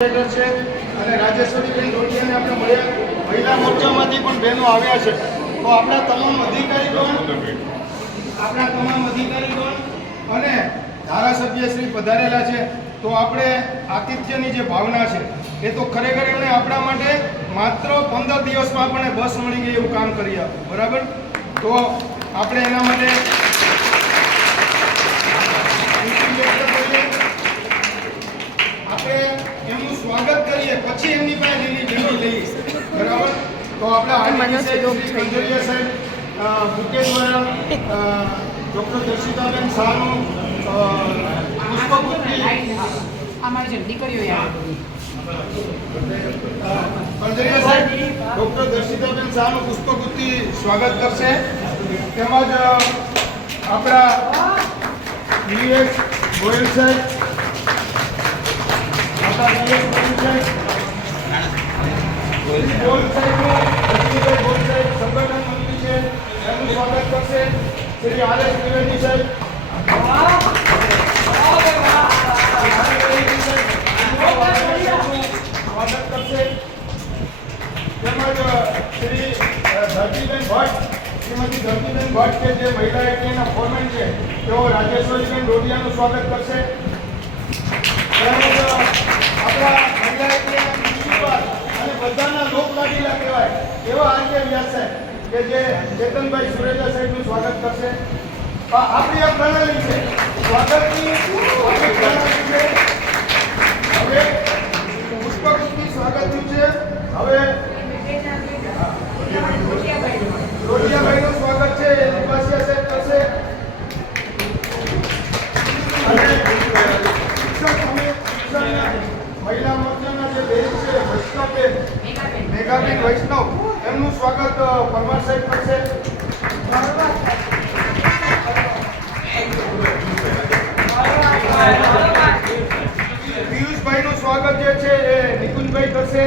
છે અને રાજેશ્વરીબેન રોટિયાને આપણે મળ્યા મહિલા મોરચામાંથી પણ બહેનો આવ્યા છે. તો આપણા તમામ અધિકારીગણ અને ધારાસભ્ય શ્રી પધારેલા છે. તો આપણે આતિથ્યની જે ભાવના છે એ તો ખરેખર એમણે આપણા માટે માત્ર 15 દિવસમાં આપણને બસ મળી ગઈ એવું કામ કરી આપ્યું. બરાબર. તો આપણે એના માટે આપણે એમનું સ્વાગત કરીએ, પછી એમની પાસે લીલી ઝંડી લઈએ. બરાબર. તો આપણે કંજરિયા સાહેબ, મુકેશ ડૉક્ટર દર્શિતાબેન શાહનું પુષ્પગુચ્છ અમારી જલ્દી કર્યો યાર. કંજરિયા સાહેબ ડૉક્ટર દર્શિતાબેન શાહનું પુષ્પગુચ્છથી સ્વાગત કરશે. તેમજ આપણા ડીએસ ગોયલ સાહેબ, સંગઠન મંત્રી છે, એમનું સ્વાગત કરશે. શ્રી આર.એસ. ત્રિવેદી સાહેબ સ્વાગત કરશે. તેમજ શ્રી ધરતીબેન ભટ્ટ, શ્રીમતી ધરતીબેન ભટ્ટ કે જે મહિલા એટીએના ફોરમેન છે, તેઓ રાજેશ્વરીબેન ડોડિયાનું સ્વાગત કરશે. આપણા મહિલા એટીએના પ્રિન્સિપાલ અને બધાના લોકલાડીલા કહેવાય એવા આર.કે. વ્યાસ સાહેબ કે જે ચેતનભાઈ સુરેજા સાહેબનું સ્વાગત કરશે. આપણી આ પ્રણાલી છે, સ્વાગતની આપણી પ્રણાલી છે. હવે પુષ્પગુચ્છની સ્વાગતનું છે. હવે રોટિયાભાઈનું સ્વાગત છે, એની પાસે સાહેબ કરશે. અને મહિલા મોરચાના જે બેન છે વૈષ્ણવબેન, મેઘાબેન વૈષ્ણવ, એમનું સ્વાગત પરમાર સાહેબ કરશે. પિયુષભાઈનું સ્વાગત જે છે એ નિકુંજભાઈ કરશે.